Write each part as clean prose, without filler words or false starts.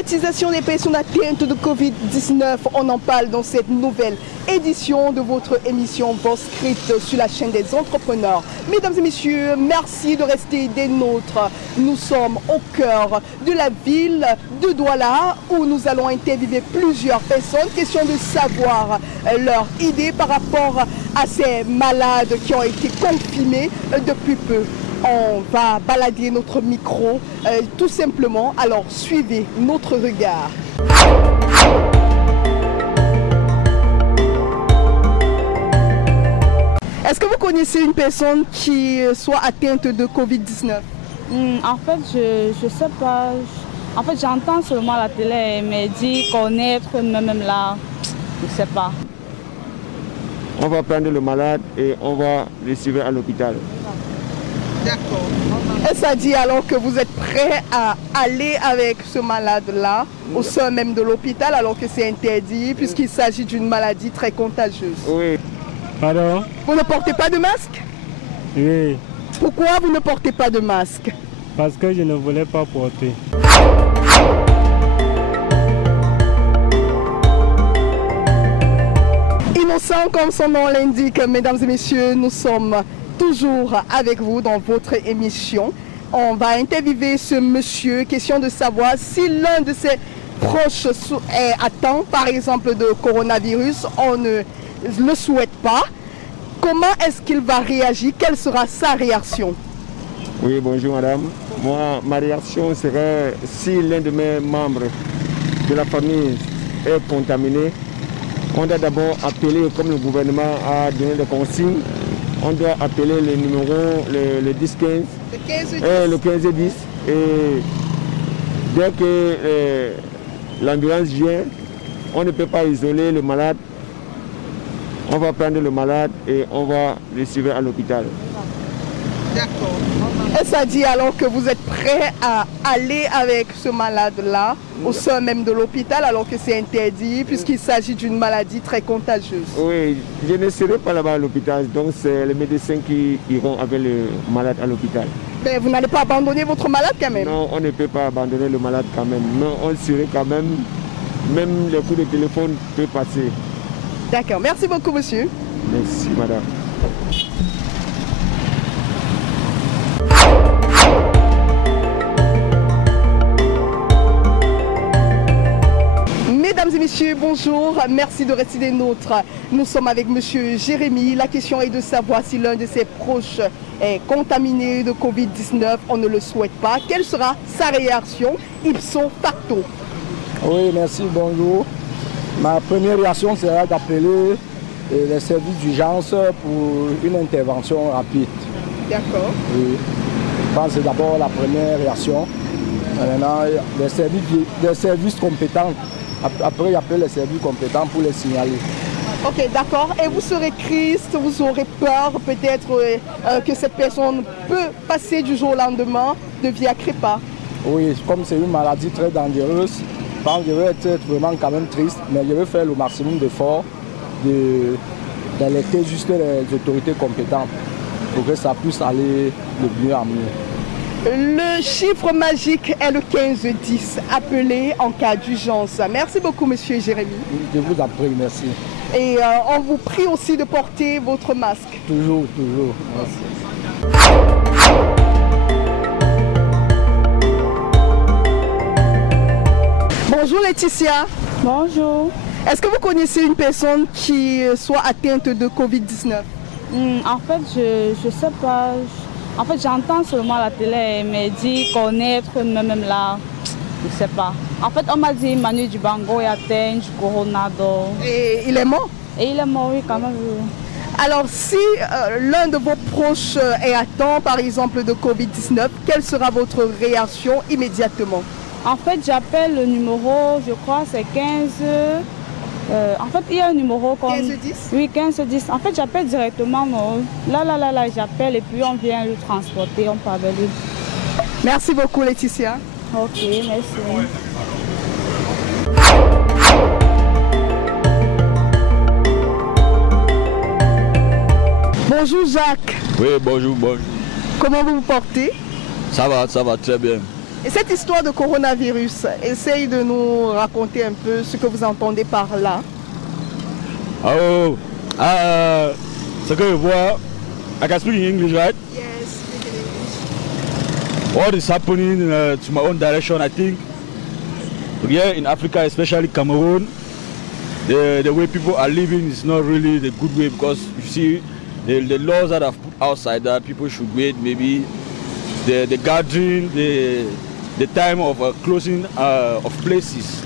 stigmatisation des personnes atteintes de Covid-19, on en parle dans cette nouvelle édition de votre émission Vox Script sur la chaîne des entrepreneurs. Mesdames et messieurs, merci de rester des nôtres. Nous sommes au cœur de la ville de Douala où nous allons interviewer plusieurs personnes. Question de savoir leurs idées par rapport à ces malades qui ont été confinés depuis peu. On va balader notre micro tout simplement, alors suivez notre regard. Est-ce que vous connaissez une personne qui soit atteinte de Covid-19? En fait, je sais pas. En fait, j'entends seulement la télé, mais dit connaître même là, je sais pas. On va prendre le malade et on va le suivre à l'hôpital. D'accord. Et ça dit alors que vous êtes prêt à aller avec ce malade-là au sein même de l'hôpital alors que c'est interdit puisqu'il s'agit d'une maladie très contagieuse? Oui. Pardon? Vous ne portez pas de masque? Oui. Pourquoi vous ne portez pas de masque? Parce que je ne voulais pas porter. Innocent comme son nom l'indique, mesdames et messieurs, nous sommes toujours avec vous dans votre émission. On va interviewer ce monsieur, question de savoir si l'un de ses proches est atteint, par exemple, de coronavirus. On ne le souhaite pas. Comment est-ce qu'il va réagir? Quelle sera sa réaction? Oui, bonjour madame. Moi, ma réaction serait si l'un de mes membres de la famille est contaminé, on doit d'abord appeler, comme le gouvernement a donné des consignes, on doit appeler le numéro, le 10-15, le 15-10. Et dès que l'ambulance vient, on ne peut pas isoler le malade. On va prendre le malade et on va le suivre à l'hôpital. D'accord. Et ça dit alors que vous êtes prêt à aller avec ce malade-là au sein même de l'hôpital alors que c'est interdit puisqu'il s'agit d'une maladie très contagieuse? Oui, je ne serai pas là-bas à l'hôpital, donc c'est les médecins qui iront avec le malade à l'hôpital. Mais vous n'allez pas abandonner votre malade quand même? Non, on ne peut pas abandonner le malade quand même. Non, on le serait quand même, même les coups de téléphone peuvent passer. D'accord, merci beaucoup monsieur. Merci madame. Mesdames et messieurs, bonjour, merci de rester des nôtres. Nous sommes avec monsieur Jérémy. La question est de savoir si l'un de ses proches est contaminé de Covid-19. On ne le souhaite pas. Quelle sera sa réaction ipso facto? Oui, merci, bonjour. Ma première réaction sera d'appeler les services d'urgence pour une intervention rapide. D'accord. Oui. Je pense que c'est d'abord la première réaction. Maintenant, les services compétents. Après, il appelle les services compétents pour les signaler. Ok, d'accord. Et vous serez triste, vous aurez peur peut-être que cette personne peut passer du jour au lendemain de via crépa? Oui, comme c'est une maladie très dangereuse, je vais être vraiment quand même triste, mais je vais faire le maximum d'efforts d'alerter juste les autorités compétentes pour que ça puisse aller de mieux en mieux. Le chiffre magique est le 15-10, appelé en cas d'urgence. Merci beaucoup, monsieur Jérémy. Je vous en prie, merci. Et on vous prie aussi de porter votre masque. Toujours, toujours. Merci. Bonjour Laetitia. Bonjour. Est-ce que vous connaissez une personne qui soit atteinte de Covid-19? En fait, je sais pas. En fait, j'entends seulement la télé, mais dit connaître même là, je sais pas. En fait, on m'a dit Manu Dibango est atteint du coronado. Et il est mort? Et il est mort, oui, quand même. Alors, si l'un de vos proches est atteint, par exemple, de Covid-19, quelle sera votre réaction immédiatement? En fait, j'appelle le numéro, je crois, c'est 15... en fait, il y a un numéro comme... 15-10? Oui, 15-10. En fait, j'appelle directement. Là, j'appelle et puis on vient le transporter, on parle de lui. Merci beaucoup, Laetitia. Ok, merci. Bonjour Jacques. Oui, bonjour, bonjour. Comment vous vous portez? Ça va très bien. Et cette histoire de coronavirus, essaye de nous raconter un peu ce que vous entendez par là. Oh, ce que je vois, I can speak in English, right? Yes, speak in English. What is happening to my own direction, I think, here in Africa, especially Cameroon, the way people are living is not really the good way, because you see the laws that are put outside that people should wait, maybe the gathering, the time of closing of places.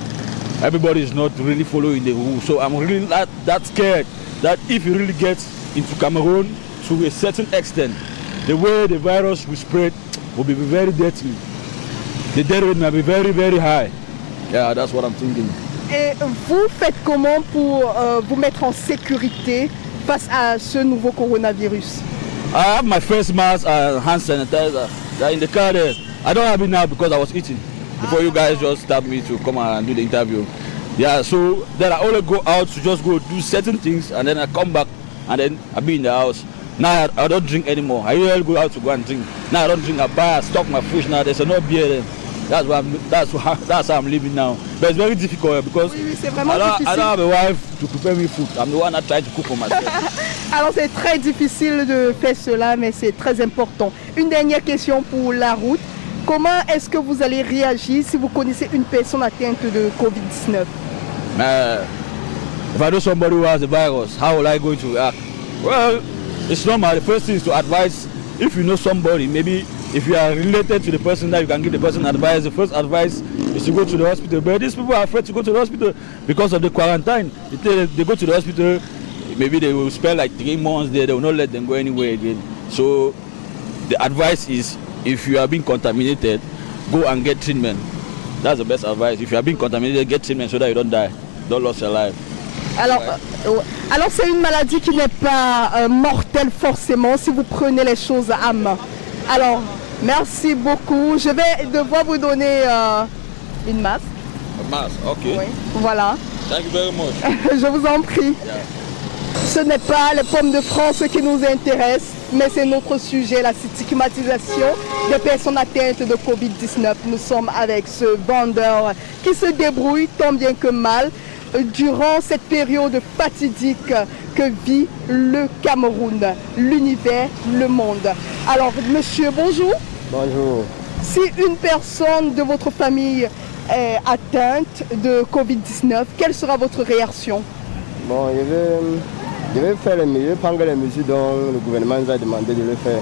Everybody is not really following the rules. So I'm really that scared that if you really get into Cameroon to a certain extent, the way the virus will spread will be very deadly. The death rate may be very, very high. Yeah, that's what I'm thinking. Et vous faites comment pour vous mettre en sécurité face à ce nouveau coronavirus? I have my face mask and hand sanitizer. They're in the car there. I don't have it now because I was eating before you guys just stopped me to come and do the interview. Yeah, so then I only go out to just go do certain things, and then I come back and then I be in the house. Now I don't drink anymore. I usually go out to go and drink. Now I don't drink. I buy, I stock my fridge now. There's no beer there. That's how I'm living now. But it's very difficult because Oui, c'est I vraiment difficile. don't have a wife to prepare me food. I'm the one that tries to cook for myself. Alors c'est très difficile de faire cela, mais c'est très important. Une dernière question pour la route. Comment est-ce que vous allez réagir si vous connaissez une personne atteinte de Covid-19? If I know somebody who has the virus, how will I go to react? Well, it's normal. The first thing is to advise. If you know somebody, maybe if you are related to the person, that you can give the person advice. The first advice is to go to the hospital. But these people are afraid to go to the hospital because of the quarantine. They go to the hospital, maybe they will spend like 3 months there. They will not let them go anywhere again. So the advice is, if you are being contaminated, go and get treatment. That's the best advice. If you are being contaminated, get treatment so that you don't die, don't lose your life. Alors c'est une maladie qui n'est pas mortelle forcément si vous prenez les choses à main. Alors, merci beaucoup. Je vais devoir vous donner une masse. A mask, okay. Oui, voilà. Thank you very much. Je vous en prie. Yeah. Ce n'est pas les pommes de France qui nous intéressent, mais c'est notre sujet, la stigmatisation des personnes atteintes de Covid-19. Nous sommes avec ce vendeur qui se débrouille tant bien que mal durant cette période fatidique que vit le Cameroun, l'univers, le monde. Alors, monsieur, bonjour. Bonjour. Si une personne de votre famille est atteinte de Covid-19, quelle sera votre réaction? Bon, je vais faire le mieux, prendre les mesures dont le gouvernement nous a demandé de le faire,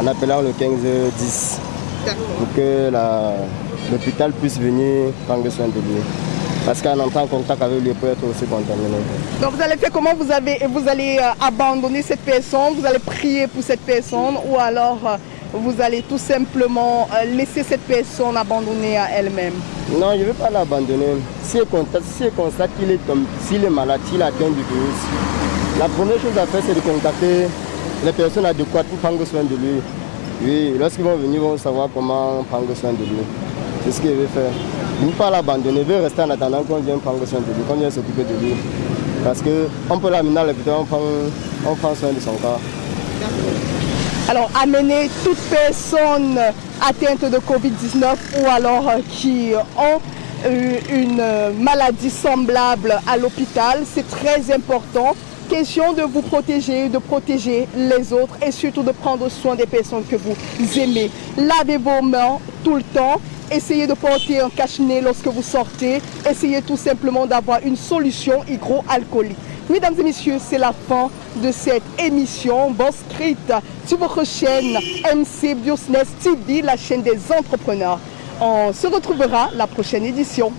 en appelant le 1510, pour que l'hôpital puisse venir prendre soin de lui. Parce qu'en entrant en contact avec lui, il peut être aussi contaminé. Donc vous allez faire comment? Vous allez abandonner cette personne, vous allez prier pour cette personne, ou alors vous allez tout simplement laisser cette personne abandonner à elle-même? Non, je ne vais pas l'abandonner. Si elle constate s'il est malade, s'il atteint du virus, la première chose à faire, c'est de contacter les personnes adéquates pour prendre soin de lui. Oui, lorsqu'ils vont venir, ils vont savoir comment prendre soin de lui. C'est ce qu'il veut faire. Il ne veut pas l'abandonner, il veut rester en attendant qu'on vienne prendre soin de lui, qu'on vienne s'occuper de lui. Parce qu'on peut l'amener à l'hôpital, on prend soin de son corps. Alors, amener toute personne atteinte de Covid-19 ou alors qui ont une maladie semblable à l'hôpital, c'est très important. Question de vous protéger, de protéger les autres et surtout de prendre soin des personnes que vous aimez. Lavez vos mains tout le temps. Essayez de porter un cache-nez lorsque vous sortez. Essayez tout simplement d'avoir une solution hydroalcoolique. Mesdames et messieurs, c'est la fin de cette émission Boscrite sur votre chaîne MC Business TV, la chaîne des entrepreneurs. On se retrouvera la prochaine édition.